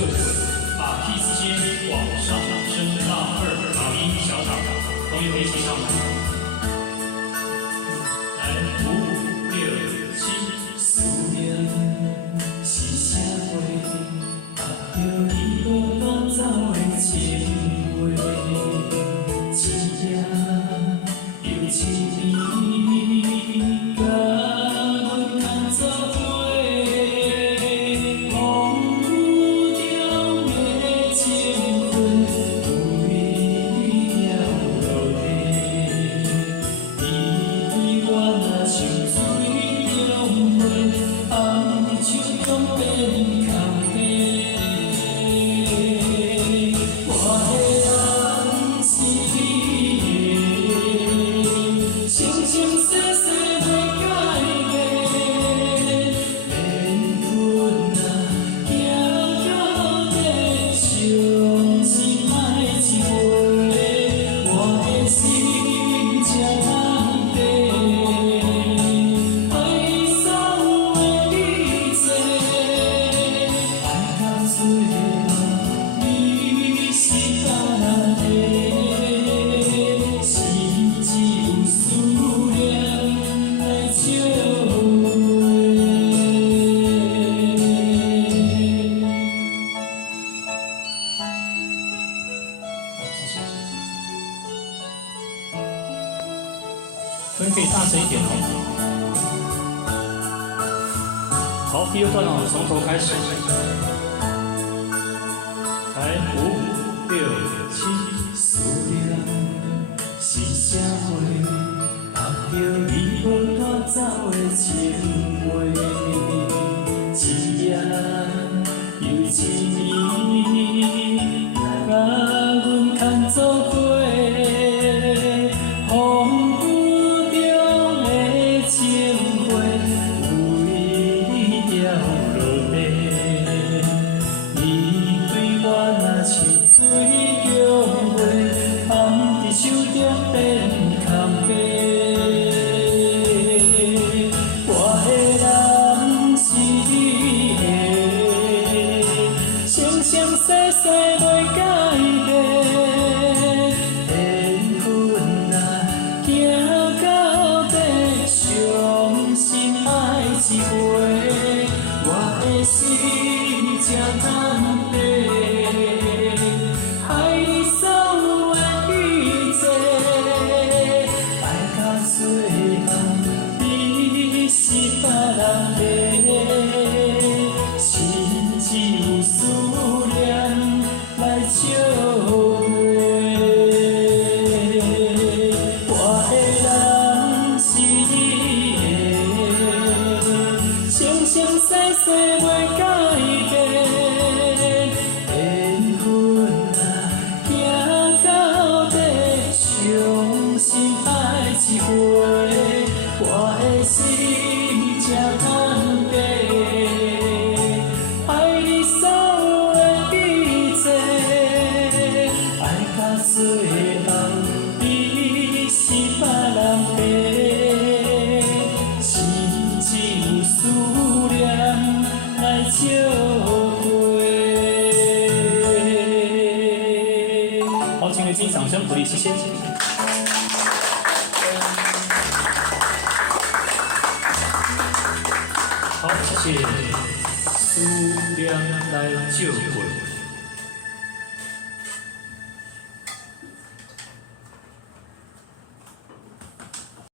救鬼，把 Kiss 街往上升到2老鹰小场，朋友一起上来。来5、6、7，思念是啥话？压着伊无带走的情话，一夜又一暝，甲阮牵做伙。风雨中的情分，为你了落地。你对我若像水中花，红树中变空白。我的人是你的，生生世世袂改变。缘分啊，行到底，伤心爱一回，我的心才通底。爱走的比多，爱到最后你是别人的，心只有思念来照可以大声一点哦。好，第二段哦，从头开始。来5、6、7。思念是啥话？压着伊无带走的情话，一夜又一暝，甲阮牵做伙。风雨中的情话，为你了落地。你对我若像水中花，红伫手中变空白。我的人是你的，生生世世袂改变。缘分啊，行到底，伤心爱一回，我的心才通底。爱你所有的比多，爱到最后你是别人的，心只有思念来照我的人是你的，生生世世袂改变。缘分啊，行到底，伤心爱一回，我的心才通底。爱你所有的比多，爱到最后你是别人的，心只有思念来照好，请给自己掌声鼓励，谢谢。好，谢谢。思念来照会。